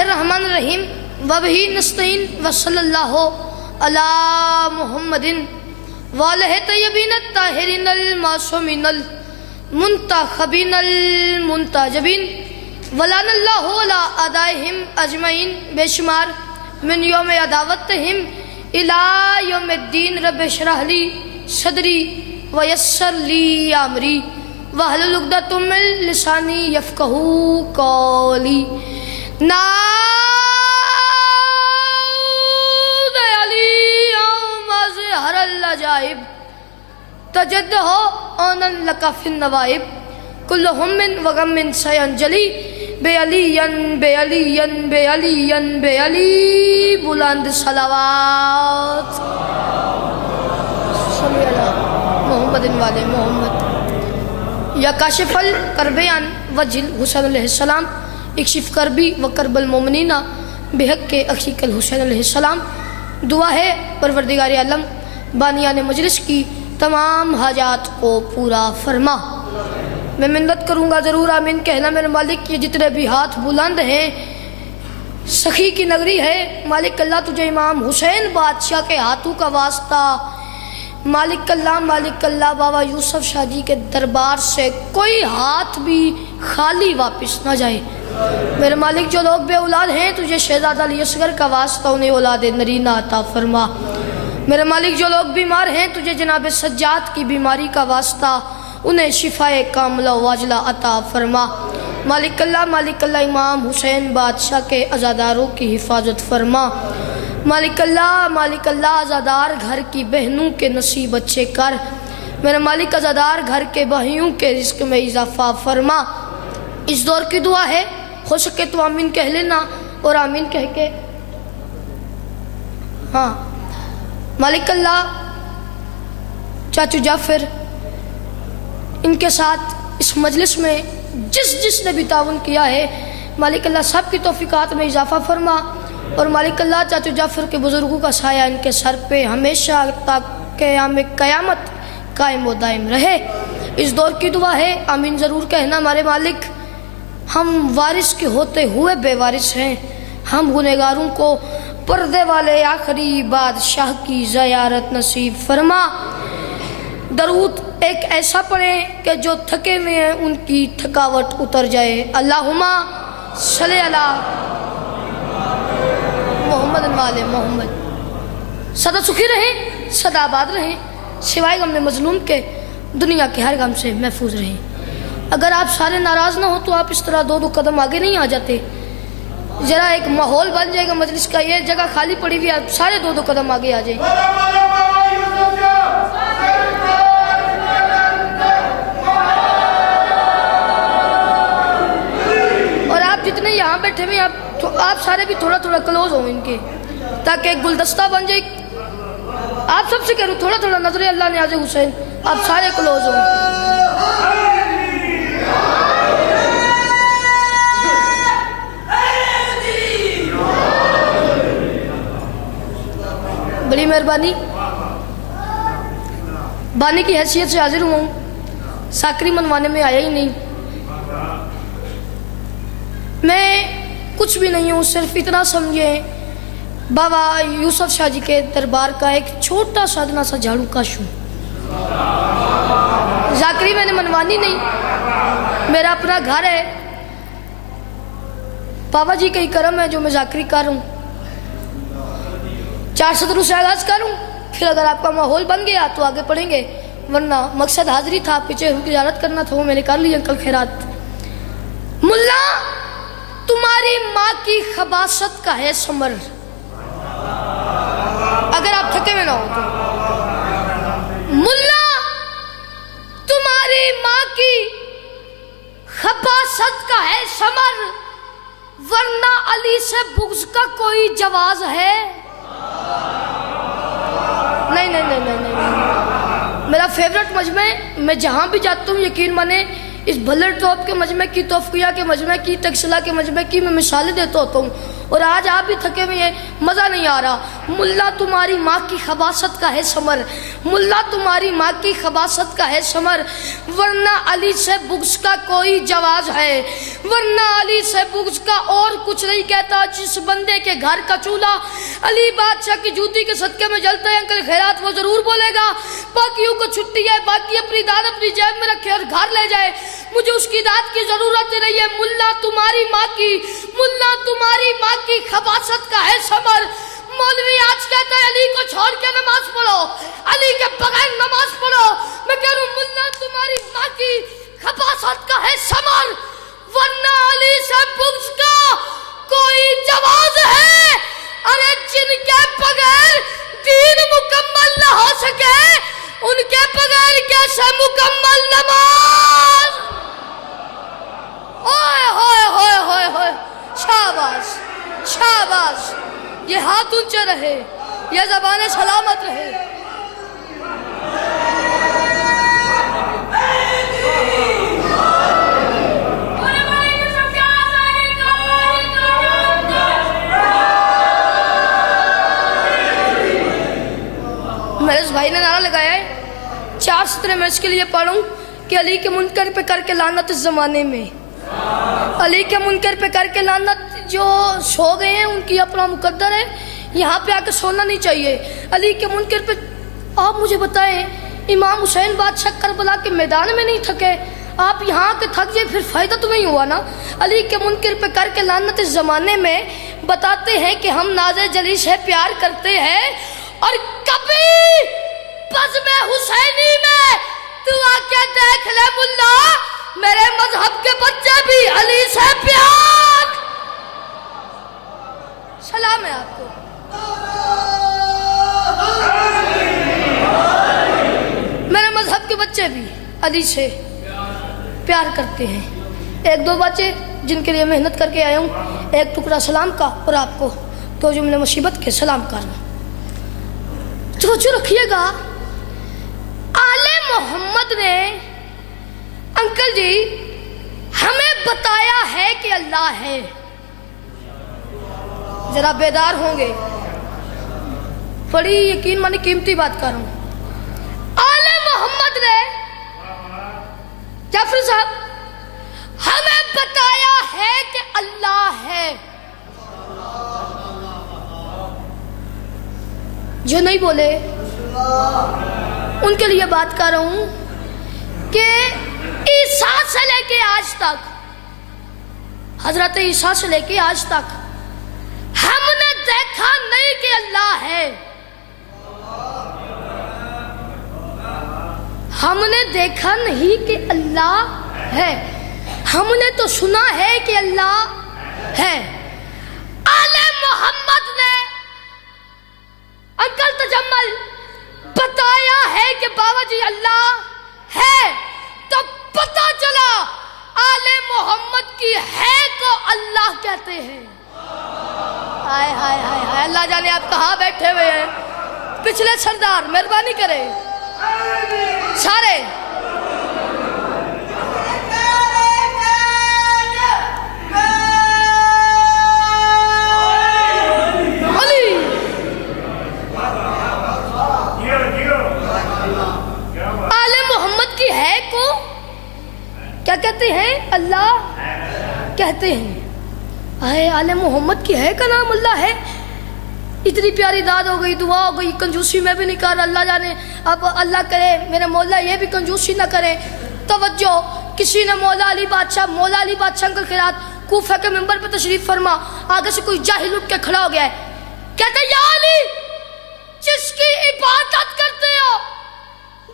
الرحمن الرحیم وبہ نستعین وصلی اللہ علی محمد وآلہ طیبین الطاہرین المعصومین المنتخبین المنتجبین ولعن اللہ علی اعدائہم اجمعین بے شمار من یوم عداوتہم الی یوم الدین رب اشرح لی صدری ویسر لی امری واحلل عقدۃ من لسانی یفقہوا قولی. نعوذ علی مظہر العجائب تجدہ اونن لک فی النوائب کل ہم وغم سینجلی بے علی بے علی بے علی بے علی بلند صلوات صلی اللہ محمد والے محمد. یا کاشف الکربیان وجل حسین علیہ السلام اکشف کربی و کرب المومنین بحق کے اخیق الحسین علیہ السلام. دعا ہے پروردگار عالم بانیان مجلس کی تمام حاجات کو پورا فرما. میں منت کروں گا ضرور آمین کہنا میرے مالک. یہ جتنے بھی ہاتھ بلند ہیں سخی کی نگری ہے مالک اللہ تجھے امام حسین بادشاہ کے ہاتھوں کا واسطہ مالک اللہ بابا یوسف شاہ جی کے دربار سے کوئی ہاتھ بھی خالی واپس نہ جائے. میرے مالک جو لوگ بے اولاد ہیں تجھے شہزادہ علی اصغر کا واسطہ انہیں اولاد نرینہ عطا فرما. میرے مالک جو لوگ بیمار ہیں تجھے جناب سجاد کی بیماری کا واسطہ انہیں شفائے کاملہ واجلہ عطا فرما. مالک اللہ امام حسین بادشاہ کے عزاداروں کی حفاظت فرما. مالک اللہ عزادار گھر کی بہنوں کے نصیب اچھے کر. میرے مالک عزادار گھر کے بھائیوں کے رزق میں اضافہ فرما. اس دور کی دعا ہے ہو سکے تو آمین کہہ لینا اور آمین کہہ کے ہاں. مالک اللہ چاچو جعفر ان کے ساتھ اس مجلس میں جس نے بھی تعاون کیا ہے مالک اللہ سب کی توفیقات میں اضافہ فرما. اور مالک اللہ چاچو جعفر کے بزرگوں کا سایہ ان کے سر پہ ہمیشہ تک قیام قیامت قائم و دائم رہے. اس دور کی دعا ہے آمین ضرور کہنا. ہمارے مالک ہم وارث کے ہوتے ہوئے بے وارث ہیں. ہم گنہگاروں کو پردے والے آخری بادشاہ کی زیارت نصیب فرما. درود ایک ایسا پڑھیں کہ جو تھکے ہوئے ہیں ان کی تھکاوٹ اتر جائے. اللہم صلی اللہ محمد والے محمد. سدا سکھی رہیں سدا آباد رہیں سوائے غم مظلوم کے دنیا کے ہر غم سے محفوظ رہیں. اگر آپ سارے ناراض نہ ہو تو آپ اس طرح دو قدم آگے نہیں آ جاتے. ذرا ایک ماحول بن جائے گا مجلس کا. یہ جگہ خالی پڑی ہوئی آپ سارے دو قدم آگے آ جائیں. اور آپ جتنے یہاں بیٹھے ہوئے آپ سارے بھی تھوڑا کلوز ہوں ان کے تاکہ ایک گلدستہ بن جائے. آپ سب سے کہہ رہا ہوں تھوڑا نظر اللہ نیاز حسین آپ سارے کلوز ہوں. بڑی مہربانی بانی کی حیثیت سے حاضر ہوں. ساکری منوانے میں آیا ہی نہیں. میں کچھ بھی نہیں ہوں صرف اتنا سمجھیں بابا یوسف شاہ جی کے دربار کا ایک چھوٹا سا ادنا سا جھاڑو کاش ہوں. ذاکری میں نے منوانی نہیں. میرا اپنا گھر ہے. بابا جی کا ہی کرم ہے جو میں ذاکری کر ہوں. 4 صدروں سے آغاز کروں پھر اگر آپ کا ماحول بن گیا تو آگے پڑھیں گے ورنہ مقصد حاضری تھا آپ کے چہروں کی زیارت کرنا تھا وہ میں نے کر لی. انکل خیرات. ملا تمہاری ماں کی خباثت کا ہے ثمر. اگر آپ تھکے میں نہ ہو تو ملا تمہاری ماں کی خباثت کا ہے ثمر ورنہ علی سے بغض کا کوئی جواز ہے. نہیں میرا فیورٹ مجمع میں جہاں بھی جاتا ہوں یقین مانے اس بھلڑ ٹاپ کے مجمع کی توفیقیہ کے مجمع کی تکسلا کے مجمع کی میں مثالیں دیتا ہوتا ہوں. اور آج آپ بھی تھکے ہوئے ہیں, مزہ نہیں آ رہا. ملا تمہاری ماں کی خباثت کا ہے ثمر, ملا تمہاری ماں کی خباثت کا ہے ثمر, ورنہ علی سے بغض کا کوئی جواز ہے, ورنہ علی سے بغض کا اور کچھ نہیں کہتا. جس بندے کے گھر کا چولہا علی بادشاہ کی جوتی کے صدقے میں جلتا ہے انکل خیرات وہ ضرور بولے گا. باقیوں کو چھٹی ہے, باقی اپنی داد اپنی جیب میں رکھے اور گھر لے جائے, مجھے اس کی داد کی ضرورت نہیں ہے. ملا تمہاری ماں کی, ملا تمہاری ماں کی خباثت کا ہے ثمر. مولوی آج کہتا ہے علی کو چھوڑ کے نماز پڑھو, علی کے بغیر نماز پڑھو. میں کہہ رہا ہوں ملا تمہاری ماں کی خباثت کا ہے ثمر, ورنہ علی سے بغض کا کوئی جواز ہے. ارے جن کے بغیر دین مکمل نہ ہو سکے ان کے بغیر کیسے مکمل نماز. اوئے ہوئے ہوئے ہوئے ہوئے, شاباش شاباش. یہ ہاتھ اونچے رہے, یہ زبانیں سلامت رہے. میرے اس بھائی نے نعرہ لگایا ہے 4 سطریں میں اس کے لیے پڑھوں کہ علی کے منکر پہ کر کے لعنت اس زمانے میں, علی کے منکر پہ کر کے لعنت. جو سو گئے ہیں ان کی اپنا مقدر ہے, یہاں پہ آ کے سونا نہیں چاہیے. علی کے منکر پہ آپ مجھے بتائیں, امام حسین بادشاہ کربلا کے میدان میں نہیں تھکے, آپ یہاں آ کے تھک جائے پھر فائدہ تو نہیں ہوا نا. علی کے منکر پہ کر کے لعنت اس زمانے میں بتاتے ہیں کہ ہم ناز جلی سے پیار کرتے ہیں, اور کبھی بزم حسینی میں تو آ کے دیکھ لے ملا, میرے مذہب کے بچے بھی علی سے پیار. سلام ہے آپ کو. میرے مذہب کے بچے بھی علی سے پیار کرتے ہیں. 1-2 بچے جن کے لیے محنت کر کے آیا ہوں, ایک ٹکڑا سلام کا اور آپ کو 2 جملے مصیبت کے سلام کا. توجہ رکھیے گا, آل محمد نے انکل جی ہمیں بتایا ہے کہ اللہ ہے. ذرا بیدار ہوں گے, بڑی یقین مانی قیمتی بات کر رہا ہوں. آل محمد نے جعفر صاحب ہمیں بتایا ہے کہ اللہ ہے. جو نہیں بولے ان کے لیے بات کر رہا ہوں کہ عیسیٰ سے لے کے آج تک, حضرت عیسیٰ سے لے کے آج تک ہم نے دیکھا نہیں کہ اللہ ہے. ہم نے دیکھا نہیں کہ اللہ ہے, ہم نے تو سنا ہے کہ اللہ ہے. آل محمد نے انکل تجمل بتایا ہے کہ بابا جی اللہ ہے, تو پتہ چلا آل محمد کی ہے کو اللہ کہتے ہیں. ہائے ہائے ہائے ہائے, اللہ جانے آپ کہاں بیٹھے ہوئے ہیں. پچھلے سردار مہربانی کرے سارے. آل محمد کی ہے کو کیا کہتے ہیں؟ اللہ کہتے ہیں. اے آل محمد کی ہے کا نام اللہ ہے. اتنی پیاری داد ہو گئی, دعا ہو گئی, کنجوسی میں بھی نہیں کر رہا. اللہ جانے اب اللہ کرے میرے مولا یہ بھی کنجوسی نہ کرے. توجہ, کسی نے مولا علی بادشاہ انکل خیرات کوفہ کے منبر پہ تشریف فرما, آگے سے کوئی جاہل اٹھ کے کھڑا ہو گیا ہے, کہتا ہے یا علی جس کی عبادت کرتے ہو,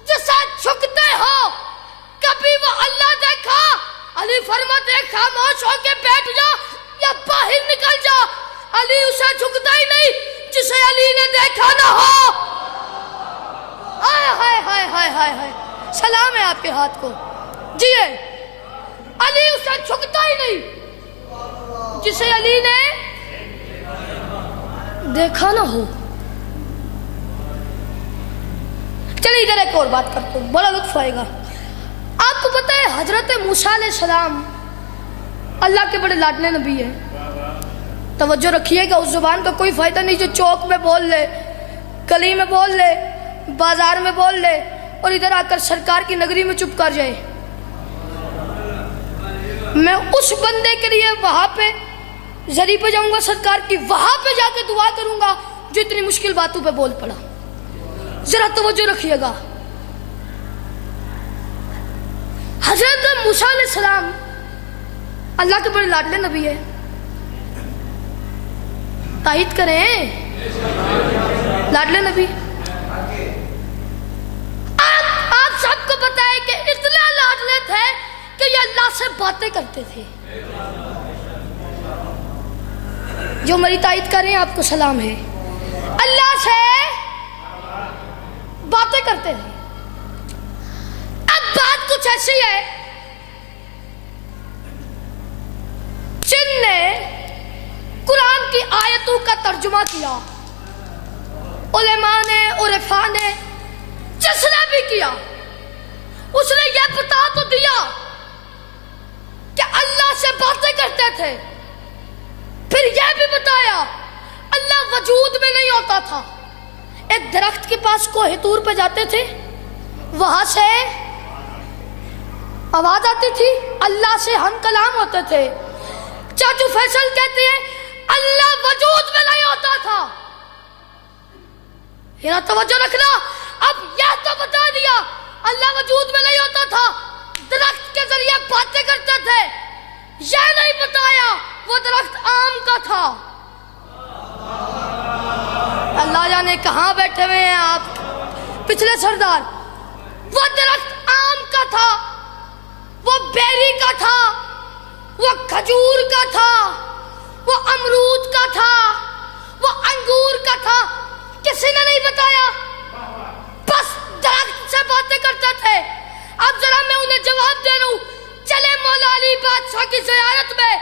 جسے جھکتے ہو, کبھی وہ اللہ دیکھا؟ علی فرماتے ہیں خاموش ہو کے بیٹھ جا یا باہر نکل جا. علی اسے جھکتا ہی نہیں جسے علی نے دیکھا نہ ہو. ہائے ہائے ہائے ہائے ہائے ہائے, سلام ہے آپ کے ہاتھ کو. جی علی اسے جھکتا ہی نہیں جسے علی نے دیکھا نہ ہو. چلیے ادھر ایک اور بات کرتا ہوں, بڑا لطف آئے گا. آپ کو پتہ ہے حضرت موسیٰ علیہ السلام اللہ کے بڑے لاڈلے نبی ہیں. توجہ رکھیے گا، اس زبان کا کوئی فائدہ نہیں جو چوک میں بول لے، گلی میں بول لے، بازار میں بول لے اور ادھر آ کر سرکار کی نگری میں چپ کر جائے۔ میں اس بندے کے لیے وہاں پہ زری پہ جاؤں گا سرکار کی، وہاں پہ جا کے دعا کروں گا جو اتنی مشکل باتوں پہ بول پڑا۔ ذرا توجہ رکھیے گا۔ حضرت موسیٰ علیہ السلام اللہ کے بڑے لاڈلے نبی ہے، تائید کریں، لاڈلے نبی۔ آپ سب کو پتا ہے کہ اتنے لاڈلے تھے کہ یہ اللہ سے باتیں کرتے تھے۔ جو میری تائید کر رہے ہیں آپ کو سلام ہے، اللہ سے باتیں کرتے تھے۔ اب بات کچھ ایسی ہے، جن نے قرآن کی آیتوں کا ترجمہ کیا، علماء نے، عرفاء نے، جس نے بھی کیا، اس نے یہ بتا تو دیا کہ اللہ سے باتیں کرتے تھے، پھر یہ بھی بتایا اللہ وجود میں نہیں ہوتا تھا۔ ایک درخت کے پاس کوہ طور پہ جاتے تھے، وہاں سے آواز آتی تھی، اللہ سے ہم کلام ہوتے تھے۔ چاچو فیصل کہتے ہیں اللہ وجود میں نہیں ہوتا تھا۔ یہ توجہ رکھنا، اب یہ تو بتا دیا اللہ وجود میں نہیں ہوتا تھا، درخت کے ذریعے باتیں کرتے تھے، یہ نہیں بتایا وہ درخت آم کا تھا۔ اللہ جانے کہاں بیٹھے ہوئے ہیں آپ پچھلے سردار۔ وہ درخت آم کا تھا، وہ بیری کا تھا، وہ کھجور کا تھا، وہ امرود کا تھا، وہ انگور کا تھا، کسی نے نہیں بتایا، بس درخت سے باتیں کرتے تھے۔ اب ذرا میں انہیں جواب دے رہا ہوں، چلے مولا علی بادشاہ کی زیارت میں،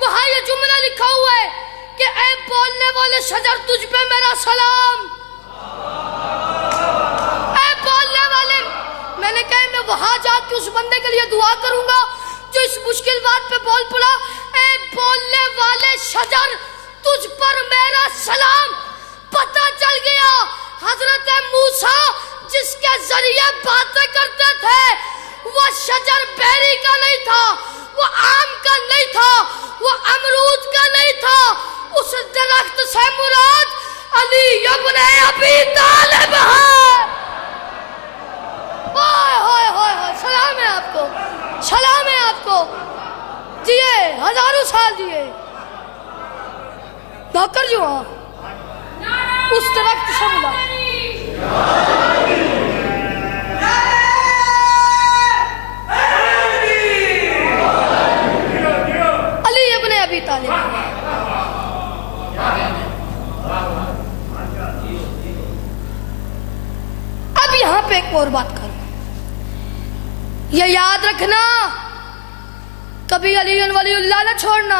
وہاں یہ جملہ لکھا ہوا ہے کہ اے بولنے والے شجر تجھ پہ میرا سلام۔ اے بولنے والے، میں نے کہا میں وہاں جا کے اس بندے کے لیے دعا کروں گا جو اس مشکل بات پہ بول پڑا، اے بولنے والے شجر تجھ پر میرا سلام۔ پتہ چل گیا حضرت موسیٰ جس کے ذریعے باتیں کرتے تھے وہ شجر بیری کا نہیں تھا، وہ آم کا نہیں تھا، وہ امرود کا نہیں تھا، اس درخت سے مراد علی ابن ابی طالب ہے۔ سلام ہے آپ کو، سلام ہے آپ کو، جیے ہزاروں سال جیے نوکر جو ہاں اس درخت سے ملا۔ علی ابن ابی طالب۔ اب یہاں پہ ایک اور بات کروں، یہ یاد رکھنا کبھی علی ولی اللہ نہ چھوڑنا۔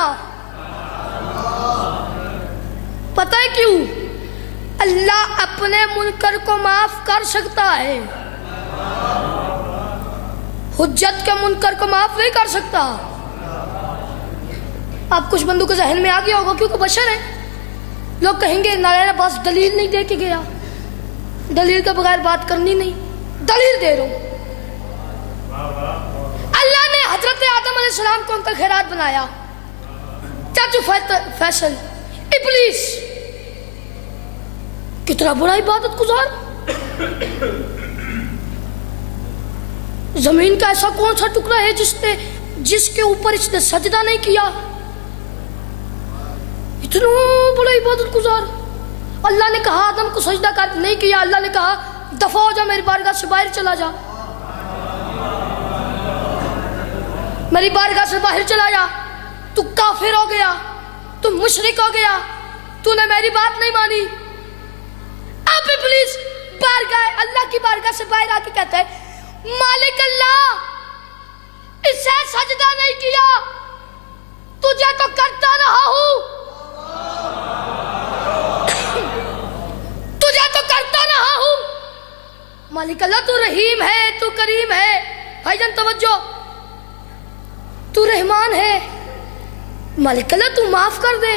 پتہ ہے کیوں؟ اللہ اپنے منکر کو معاف کر سکتا ہے، حجت کے منکر کو معاف نہیں کر سکتا۔ آپ کچھ بندوں کے ذہن میں آ گیا ہوگا کیونکہ بشر ہے، لوگ کہیں گے نارائن عباس دلیل نہیں دے کے گیا، دلیل کے بغیر بات کرنی نہیں، دلیل دے رہا ہوں۔ اللہ نے حضرت آدم علیہ السلام کو ان کا خیرات بنایا، چاچو فیصل ابلیس کتنا بڑا عبادت گزار، زمین کا ایسا کون سا ٹکڑا ہے جس کے اوپر اس نے سجدہ نہیں کیا، اتنا بڑا عبادت گزار۔ اللہ نے کہا آدم کو سجدہ کر، نہیں کیا، اللہ نے کہا دفع ہو جا، میری بارگاہ سے باہر چلا جا، میری بارگاہ سے باہر چلا جا، تو کافر ہو گیا، تو مشرک ہو گیا، تو نے میری بات نہیں مانی۔ اب ابلیس بارگاہ اللہ کی بارگاہ سے باہر آ کے کہتا ہے مالک اللہ اسے سجدہ نہیں کیا، تجھے تو کرتا رہا ہوں، تجھے تو کرتا رہا ہوں۔ مالک اللہ تو رحیم ہے، تو کریم ہے، بھائی جان توجہ، تو رحمان ہے، مالک اللہ تو معاف کر دے،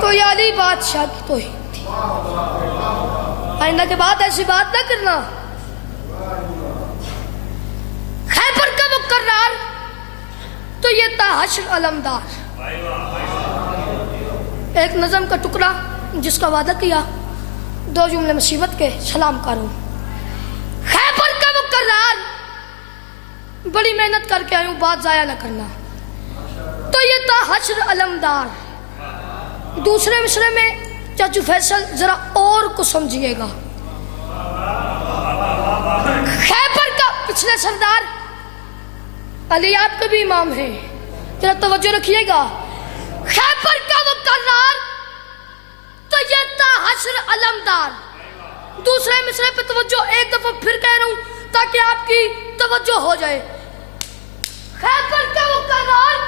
تو یہ علی بادشاہ کی توہین تھی. آئندہ کے بعد ایسی بات نہ کرنا. خیبر کا مقرر تو یہ تھا حشر علمدار. ایک نظم کا ٹکڑا جس کا وعدہ کیا, 2 جملے مصیبت کے سلام کروں. خیبر کا مقرر بڑی محنت کر کے آئی ہوں, بات ضائع نہ کرنا. تو یہ تھا حشر علمدار. دوسرے مصرے میں چاچو فیصل ذرا اور کو سمجھیے گا. خیبر کا پچھلے سردار علی آپ کے بھی امام ہیں, ذرا توجہ رکھیے گا. خیبر کا مقرر تو یہ تھا حشر علمدار. دوسرے مصرے پہ توجہ ایک دفعہ پھر کہہ رہا ہوں تاکہ آپ کی توجہ ہو جائے. خیبر کا مقرر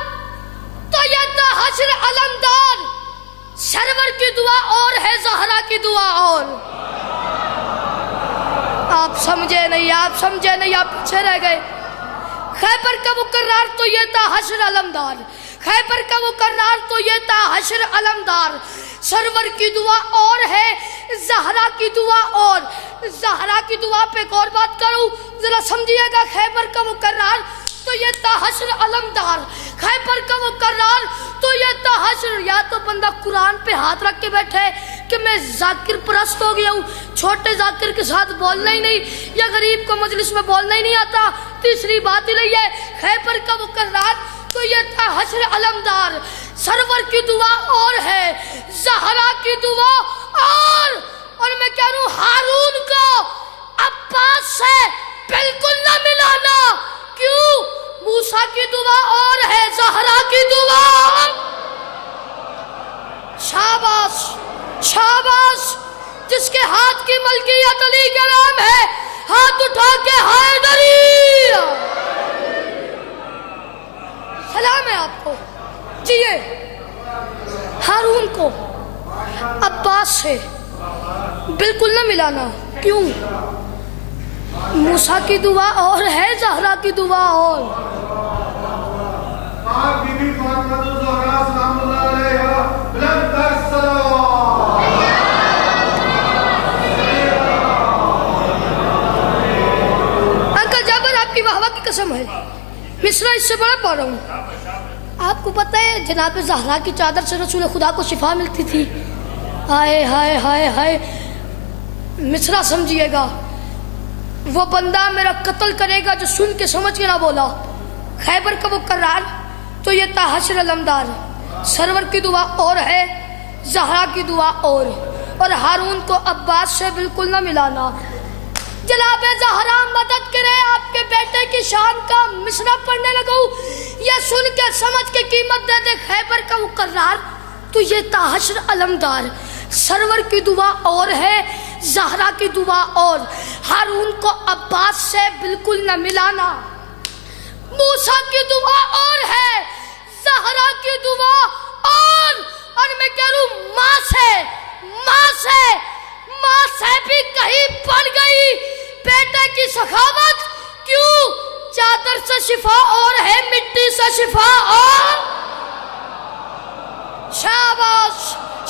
تو یہ تھا حشر علمدار. سرور کی دعا اور ہے, زہرا کی دعا اور. آپ سمجھے نہیں, آپ سمجھے نہیں, آپ پیچھے رہ گئے. خیبر کا مقرر تو یہ تھا حشر علمدار. خیبر کا مقرر تو یہ تھا حشر علمدار. سرور کی دعا اور ہے, زہرا کی دعا اور. زہرا کی دعا پہ ایک اور بات کروں, ذرا سمجھیے گا. خیبر کا مقرر تو یہ تھا حشر علمدار. خیبر کا مقرر تو یہ تھا حشر. یا تو بندہ قرآن پہ ہاتھ رکھ کے بیٹھے کہ میں ذاکر پرست ہو گیا ہوں, چھوٹے ذاکر کے ساتھ بولنا ہی نہیں, یا غریب کو مجلس میں بولنا ہی نہیں آتا. تیسری بات ہی نہیں ہے. خیبر کا مقرر تو یہ تھا حشر علمدار. سرور کی دعا اور ہے, زہرا کی دعا اور میں کہہ رہا ہوں ہارون کو عباس سے بالکل نہ ملانا. کیوں؟ موسیٰ کی دعا اور ہے, زہرا کی دعا. شاباش شاباش, جس کے ہاتھ کی ملکیت علی کے نام ہے, ہاتھ اٹھا کے حیدری. سلام ہے آپ کو. جیے ہارون کو عباس سے بالکل نہ ملانا. کیوں؟ موسیٰ کی دعا اور ہے, زہرا کی دعا اور. بی بی فاطمہ الزہرا سلام اللہ علیہا بلند تر صلوات. انکل جابر آپ کی واہ واہ کی قسم ہے, مصرع اس سے بڑا پڑھ رہا ہوں. آپ کو پتہ ہے جناب زہرا کی چادر سے رسول خدا کو شفا ملتی تھی. ہائے ہائے ہائے ہائے. مصرع سمجھیے گا. وہ بندہ میرا قتل کرے گا جو سن کے سمجھ کے نہ بولا. خیبر کا مقرر تو یہ تھا حشر علمدار. سرور کی دعا اور ہے, زہرا کی دعا اور ہارون کو عباس سے بالکل نہ ملانا. جناب زہرا مدد کرے, آپ کے بیٹے کی شان کا مصرع پڑھنے لگوں, یہ سن کے سمجھ کے قیمت دے دے. خیبر کا مقرر تو یہ تھا حشر علمدار. سرور کی دعا اور ہے, زہرا کی دعا اور. ہارون کو عباس سے بالکل نہ ملانا. موسیٰ کی دعا اور ہے, زہرا کی دعا اور میں کہہ رہا ہوں ماں سے بھی کہیں پڑ گئی بیٹے کی سخاوت. کیوں؟ چادر سے شفا اور ہے, مٹی سے شفا اور. شاباش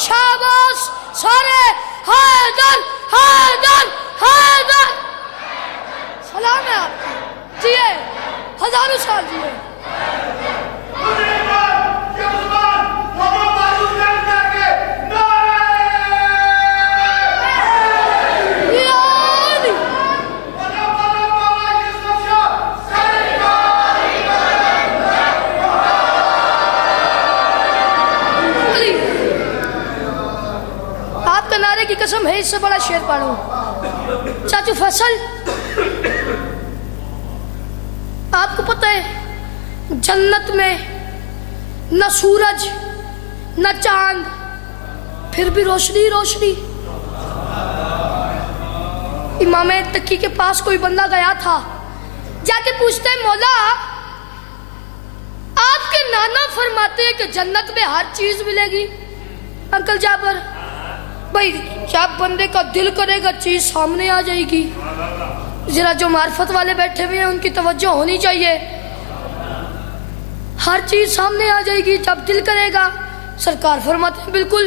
شاباش سارے, حیدر حیدر حیدر. سلام ہے آپ کا. جیے ہزاروں سال جیے. نعرے کی قسم ہے, اس سے بڑا شعر پڑھوں. چاچو فیصل آپ کو پتہ ہے جنت میں نہ سورج نہ چاند, پھر بھی روشنی روشنی. امام تقی کے پاس کوئی بندہ گیا تھا, جا کے پوچھتے ہیں مولا آپ کے نانا فرماتے ہیں کہ جنت میں ہر چیز ملے گی. انکل جابر بھائی جب بندے کا دل کرے گا چیز سامنے آ جائے گی. ذرا جو معرفت والے بیٹھے ہوئے ہیں ان کی توجہ ہونی چاہیے. ہر چیز سامنے آ جائے گی جب دل کرے گا. سرکار فرماتے ہیں بالکل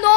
9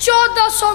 1400